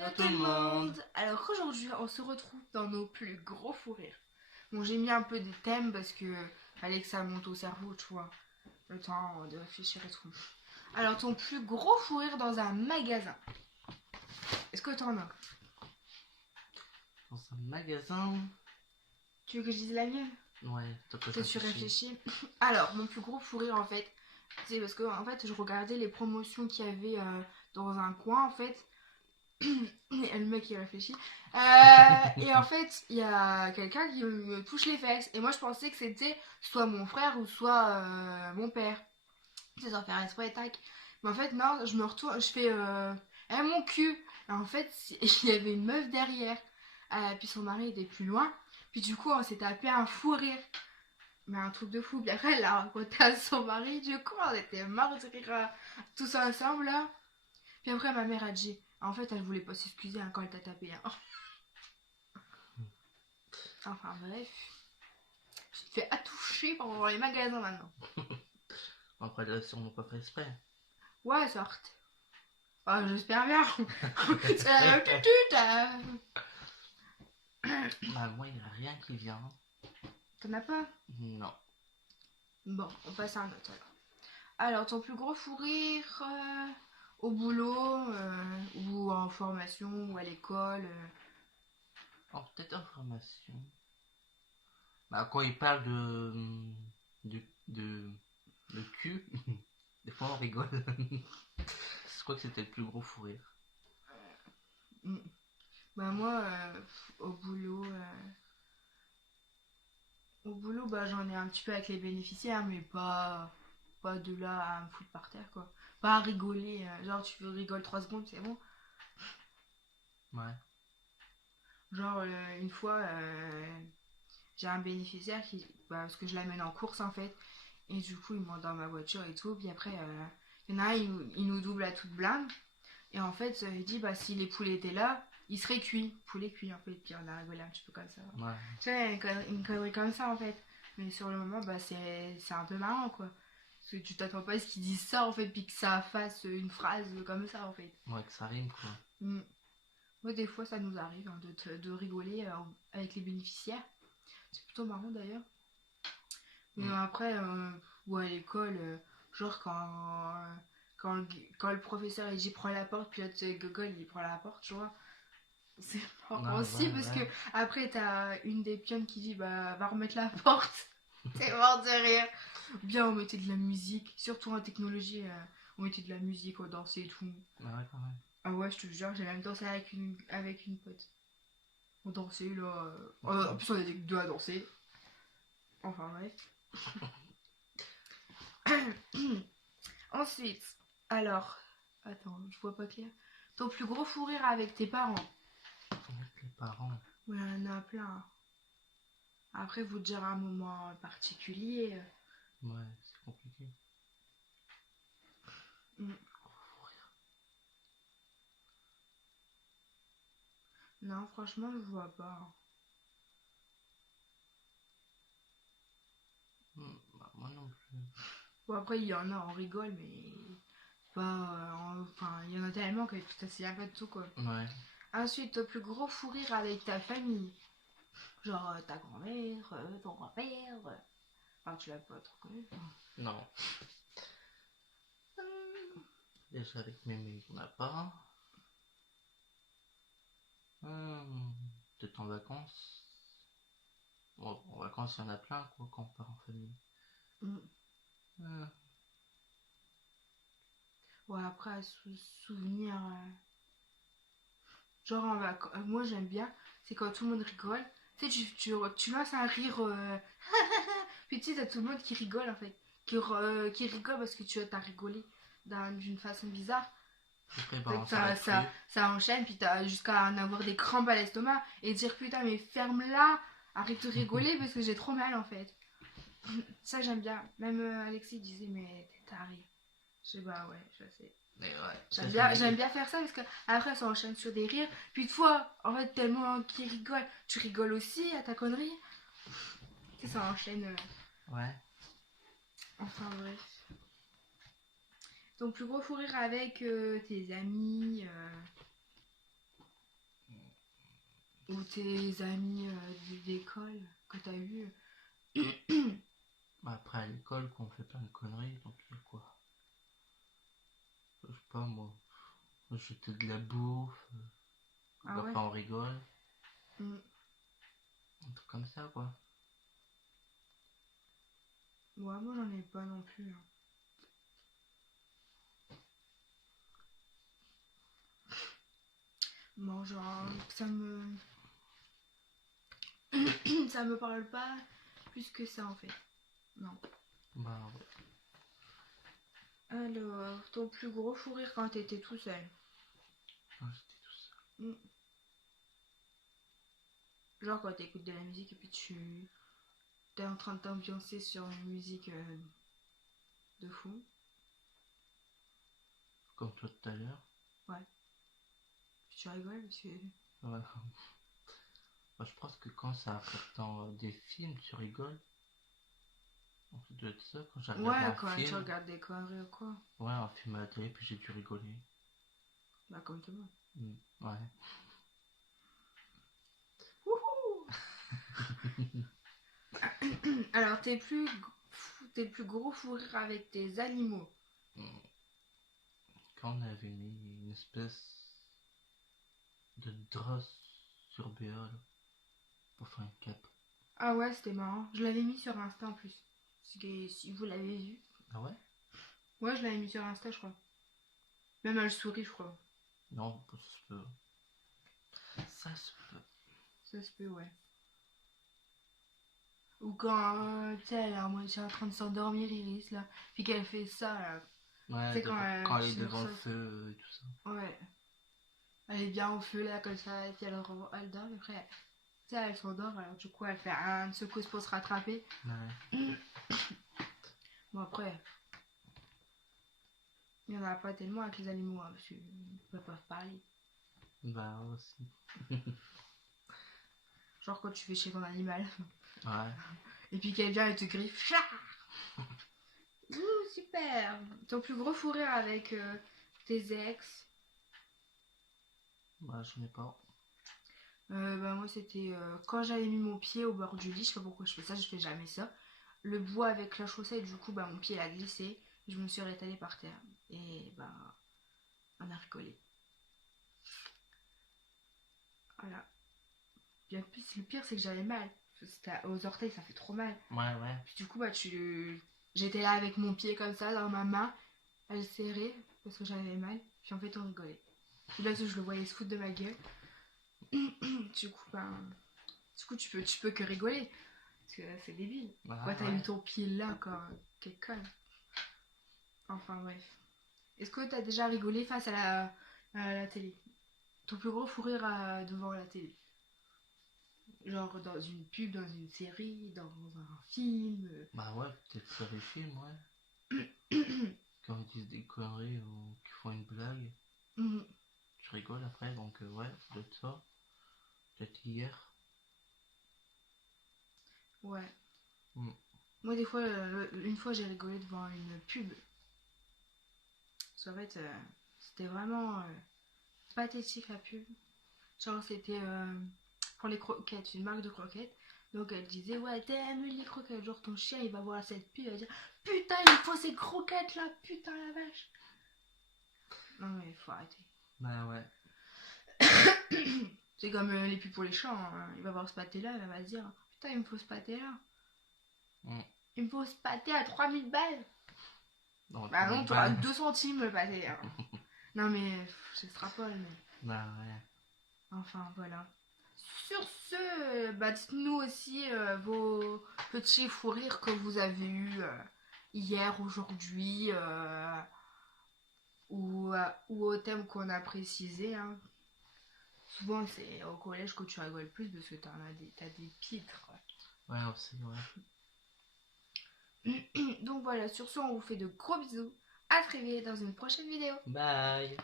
Hello tout le monde. Alors aujourd'hui on se retrouve dans nos plus gros fous rires. Bon, j'ai mis un peu des thèmes parce que fallait que ça monte au cerveau, tu vois. Le temps de réfléchir et tout. Alors ton plus gros fou rire dans un magasin. Est-ce que t'en as? Dans un magasin. Tu veux que je dise la mienne? Ouais, t'as pas Peut-être tu réfléchi. réfléchis. Alors mon plus gros fou rire en fait, c'est parce que en fait je regardais les promotions qu'il y avait dans un coin en fait. Et le mec il réfléchit. Et en fait, il y a quelqu'un qui me touche les fesses. Et moi je pensais que c'était soit mon frère ou soit mon père. C'est sans faire exprès, tac. Mais en fait, non, je me retourne, je fais eh, mon cul. Et en fait, il y avait une meuf derrière. Puis son mari était plus loin. Puis du coup, on s'est tapé un fou rire. Mais un truc de fou. Puis après, elle l'a raconté à son mari. Du coup, on était morts de rire tous ensemble là. Puis après, ma mère a dit, en fait, elle voulait pas s'excuser quand elle t'a tapé. Hein. Enfin bref, je te fais attoucher pendant les magasins maintenant. Après, elle a sûrement pas fait exprès. Ouais, sorte. Ah, j'espère bien. Bah, moi, il n'y a rien qui vient. T'en as pas? Non. Bon, on passe à un autre alors. Alors, ton plus gros fou rire au boulot ou en formation ou à l'école Oh, peut-être information. Bah, quand il parle de cul, des fois on rigole. Je crois que c'était le plus gros fou rire. hmm. Bah moi, au boulot, bah j'en ai un petit peu avec les bénéficiaires, mais pas de là à me foutre par terre quoi. Pas à rigoler, genre tu rigoles 3 secondes, c'est bon. Ouais. Genre, une fois, j'ai un bénéficiaire parce que je l'amène en course en fait. Et du coup, il monte dans ma voiture et tout. Puis après, il y en a un, il nous double à toute blinde. Et en fait, il dit, bah, si les poulets étaient là, ils seraient cuits. Poulet cuit en fait. Puis on a rigolé un petit peu comme ça. Ouais. Tu sais, une connerie comme ça en fait. Mais sur le moment, bah, c'est un peu marrant quoi. Parce que tu t'attends pas à ce qu'ils disent ça en fait. Puis que ça fasse une phrase comme ça en fait. Ouais, que ça rime, quoi. Mm. Moi, des fois, ça nous arrive hein, de rigoler avec les bénéficiaires. C'est plutôt marrant d'ailleurs. Mais après, ou à l'école, genre quand, quand le professeur il dit prends la porte, puis là tu sais, Gogol il prend la porte, tu vois. C'est marrant Ah, aussi ouais, parce que ouais. après t'as une des pionnes qui dit bah va remettre la porte. T'es mort de rire. Bien, on mettait de la musique, surtout en technologie, on mettait de la musique, on dansait et tout. Ouais, quand même. Ah ouais, je te jure, j'ai même dansé avec une pote. On dansait là. En Enfin, plus, on était que deux à danser. Enfin bref. Ensuite, alors, attends, je vois pas clair. Ton plus gros fou rire avec tes parents. avec les parents. Oui, il y en a plein. Après, vous dire un moment particulier. Ouais, c'est compliqué. Hmm. Fou rire. Non, franchement, je vois pas. Bah, moi non plus. Bon, après, il y en a, on rigole, mais pas. Enfin, il y en a tellement que putain, c'est un peu de tout quoi. Ouais. Ensuite, ton plus gros fou rire avec ta famille. Genre ta grand-mère, ton grand-père. Enfin, tu l'as pas trop connu. Non. Déjà avec Mémé, on n'a pas. Peut-être en vacances. Bon, en vacances, il y en a plein, quoi, quand on part en famille. Hmm. Hum, Ouais, après, souvenir. Genre, moi j'aime bien, c'est quand tout le monde rigole. Tu sais, tu lances un rire. Puis tu sais, t'as tout le monde qui rigole en fait. Qui rigole parce que tu as rigolé d'une façon bizarre. Après, bah, Fait on que s'arrête plus. ça enchaîne, puis t'as jusqu'à en avoir des crampes à l'estomac et dire putain, mais ferme-la, arrête de rigoler parce que j'ai trop mal en fait. Ça j'aime bien. Même Alexis disait, mais t'es taré. Je sais, bah ouais, je sais. Mais ouais, ça j'en J'aime ai. bien faire ça parce que après ça enchaîne sur des rires. Puis une fois, en fait, tellement qu'ils rigolent, tu rigoles aussi à ta connerie. Tu sais, ça enchaîne. Ouais. Enfin bref. Ton plus gros fou rire avec tes amis. ou tes amis d'école que t'as eu. Bah, après, à l'école, quand on fait plein de conneries, donc il y a quoi? Je sais pas, moi. Jeter de la bouffe, Ah ouais? après on rigole, Mm. un truc comme ça, quoi. Ouais, moi j'en ai pas non plus, hein. Bon, genre, ça me parle pas plus que ça en fait. Non. Bah, ouais. Alors, ton plus gros fou rire quand t'étais tout seul. Ouais, c'était tout ça. Mm. Genre quand t'écoutes de la musique et puis tu t'es en train de t'ambiancer sur une musique de fou. Comme toi tout à l'heure. Ouais. Puis tu rigoles parce que... Voilà. Bah, je pense que quand ça arrive dans des films, tu rigoles. Donc, ça doit être ça, quand j'ai regardé Ouais, un quand tu film. regardes des conneries ou quoi. Ouais, un film à la télé, puis j'ai dû rigoler. Bah comme tout le monde. Ouais. Wouhou. Alors, tes plus gros fou rire avec tes animaux. Quand on avait mis une espèce de drosse sur BA là, pour faire une cape. Ah ouais, c'était marrant. Je l'avais mis sur Insta en plus. Si vous l'avez vu. Ah ouais? Ouais, je l'avais mis sur Insta, je crois. Même elle sourit, je crois. Non, ça se peut. Ça se peut. Ça se peut, ouais. Ou quand, tu sais, elle est à moitié en train de s'endormir, Iris, là. Puis qu'elle fait ça, là. Ouais, C'est quand quand elle est tire devant le ça. feu et tout ça. Ouais. Elle est bien au feu, là, comme ça. Et puis elle dort. Et après, tu sais, elle s'endort. Alors, du coup, elle fait une secousse pour se rattraper. Ouais. Bon, après, il n'y en a pas tellement avec les animaux, hein, parce qu'ils ne peuvent pas parler. Bah aussi. Genre quand tu fais chez ton animal. Ouais. Et puis qu'elle vient et te griffe. Chah. Ouh, super. Ton plus gros fou rire avec tes ex. Bah j'en ai pas. Bah moi c'était quand j'avais mis mon pied au bord du lit, je sais pas pourquoi je fais ça, je fais jamais ça. Le bois avec la chaussette, du coup bah mon pied a glissé, je me suis rétalée par terre et bah on a rigolé. Voilà. Bien plus, le pire c'est que j'avais mal. Aux orteils ça fait trop mal. Ouais, ouais. Puis du coup bah j'étais là avec mon pied comme ça dans ma main, elle serrait parce que j'avais mal. Puis en fait on rigolait. Puis là je le voyais se foutre de ma gueule. Du coup bah tu peux que rigoler. Parce que c'est débile. Voilà, Pourquoi t'as ouais. eu ton pied là, quoi? Quel con. Enfin, bref. Est-ce que t'as déjà rigolé face à la télé? Ton plus gros fou rire devant la télé? Genre dans une pub, dans une série, dans un film. Bah ouais, peut-être sur les films, ouais. Quand ils disent des conneries ou qu'ils font une blague, Mhm. tu rigoles après, donc ouais, ça doit être ça. Peut-être hier. Ouais. Mm. Moi, des fois, une fois, j'ai rigolé devant une pub. Parce qu'en fait, c'était vraiment pathétique la pub. Genre, c'était pour les croquettes, une marque de croquettes. Donc, elle disait, ouais, t'aimes les croquettes. Genre, ton chien, il va voir cette pub, il va dire, putain, il faut ces croquettes là, putain la vache. Non, mais faut arrêter. Bah ouais. C'est comme les pubs pour les champs. Hein. Il va voir ce pâté là, il va se dire, putain, il me faut ce pâté là. Mm. Il me faut ce pâté à 3000 balles. Non, Bah non, t'auras 2 centimes le pâté. Hein. Non, mais j'extrapole, mais. Bah ouais. Enfin, voilà. Sur ce, bah, dites-nous aussi vos petits fous rires que vous avez eus hier, aujourd'hui, ou au thème qu'on a précisé. Hein. Souvent, c'est au collège que tu rigoles plus parce que t'as des pitres. Ouais, aussi, ouais. Donc voilà, sur ce, on vous fait de gros bisous. À très vite dans une prochaine vidéo. Bye.